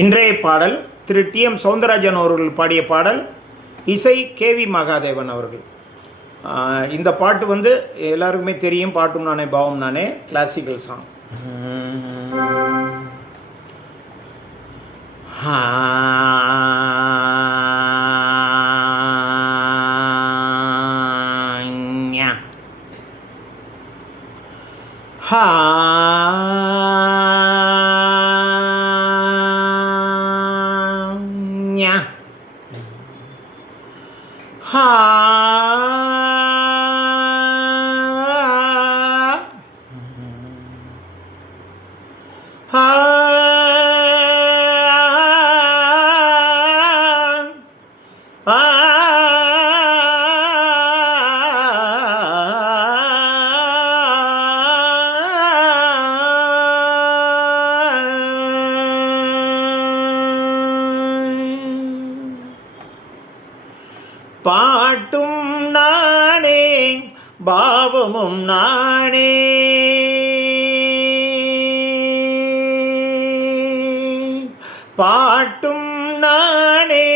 இன்றைய பாடல் திரு டி.எம். சௌந்தரராஜன் அவர்கள் பாடிய பாடல், இசை கே.வி. மகாதேவன் அவர்கள். இந்த பாட்டு எல்லாருக்குமே தெரியும். பாட்டும் நானே பாவம் நானே கிளாசிக்கல் சாங். பாட்டும் நானே பாவமும் நானே, பாட்டும் நானே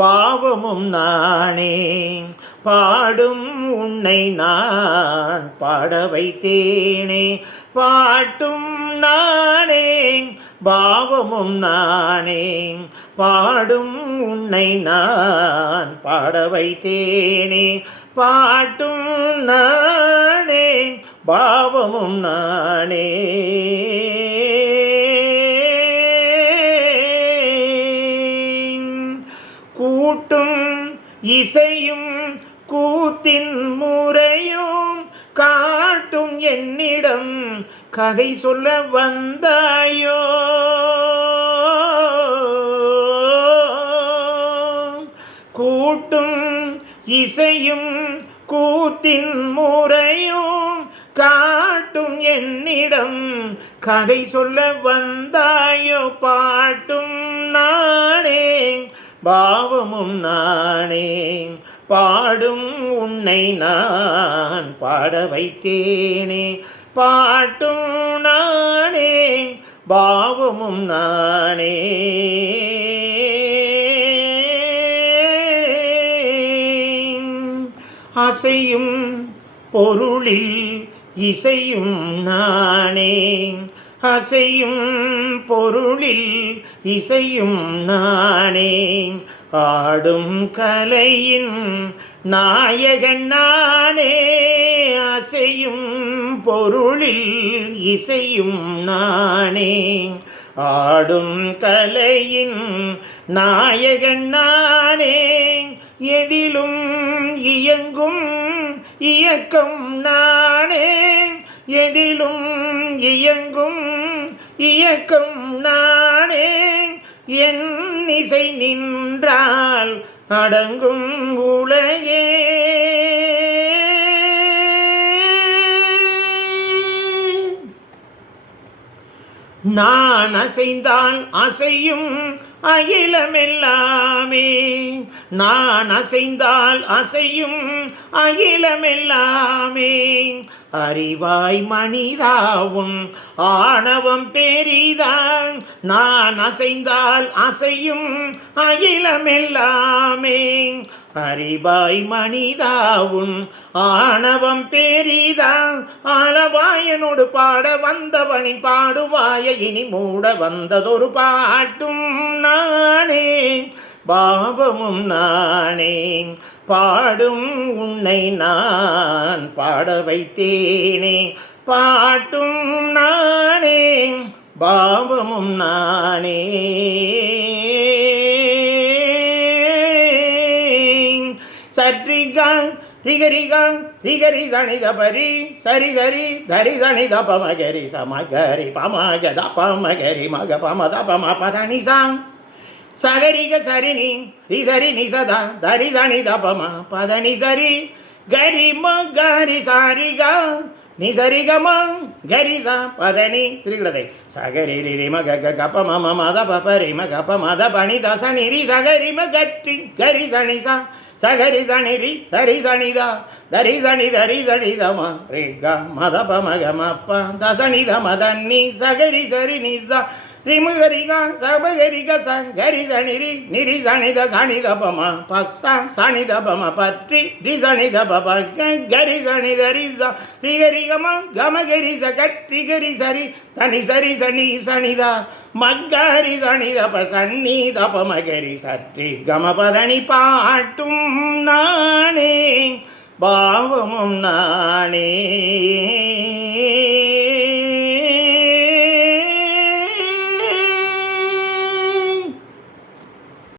பாவமும் நானே, பாடும் உன்னை நான் பாட வைத்தேனே. பாட்டும் நானே பாவமும் நானே, பாடும் உன்னை நான் பாட வைத்தேனே. பாட்டும் நானே பாவமும் நானே. கூட்டும் இசையும் கூத்தின் முறையும் காட்டும் என்னிடம் கதை சொல்ல வந்தாயோ. கூட்டும் இசையும் கூத்தின் முறையும் காட்டும் என்னிடம் கதை சொல்ல வந்தாயோ. பாட்டும் நானே பாவமும் நானே, பாடும் உன்னை நான் பாட வைத்தேனே. பாட்டும் நானே பாவமும் நானே. அசையும் பொருளில் இசையும் நானே, அசையும் பொருளில் இசையும் நானே, ஆடும் கலையின் நாயகன் நானே. அசையும் பொருளில் இசையும் நானே, ஆடும் கலையின் நாயகன் நானே. எதிலும் இயங்கும் இயக்கம் நானே, எதிலும் இயங்கும் இயக்கம் நானே. என் இசை நின்றால் அடங்கும் உலகே. நான் அசைந்தால் அசையும் அகிலமெல்லாமே, நான் அசைந்தால் அசையும் அகிலமெல்லாமே. அறிவாய் மனிதாவும் ஆணவம் பெரிதான், நான் அசைந்தால் அசையும் அகிலமெல்லாமே. அறிவாய் மனிதாவும் ஆணவம் பெரிதான், ஆலவாயனோடு பாட வந்தவனின் பாடுவாய இனி மூட வந்ததொரு பாட்டும் நானே பாவமும் நானே, பாடும் உன்னை நான் பாட வைத்தேனே. பாட்டும் நானே பாவமும் நானே. சற்றிகாங் ரிகரிகாங் ரிகரி சனித பரி சரி சரி தரி சனித பமகரி சமகரி பமகத பமகரி மக பமத பம பதனி சாங் சகரிக சரினி ரிசரி நிசதா தரி சனித பம பதனி சரி கரி மகரி சாரிகா நிசரிகம கரிசா பதனி திரிகுலதை சகரி ரி மக கப மம மத பரி மக பமத பனி தசனி ரி சகரி ம கற்றி கரி சனிசா சகரி சனிரி சரி சனிதா தரி சனி தரி சனிதம ரேகா மத பமக மப்ப தசனித மதன்னி சகரி சரி நிசா ரிமுகரிகா சபகரிக சங்கரி சனிரி நிரி சனித சனித பம பஸ்ஸா சனித பம பற்றி ரி சனித பப கரி சனித ரிசா ரிகரிகம கமகரி சகரி கரி சரி தனி சரி சனி சனிதா மக்கரி சனித ப சன்னித பமகரி சற்றி கமபதனி பாட்டும் நானே பாவமும் நானே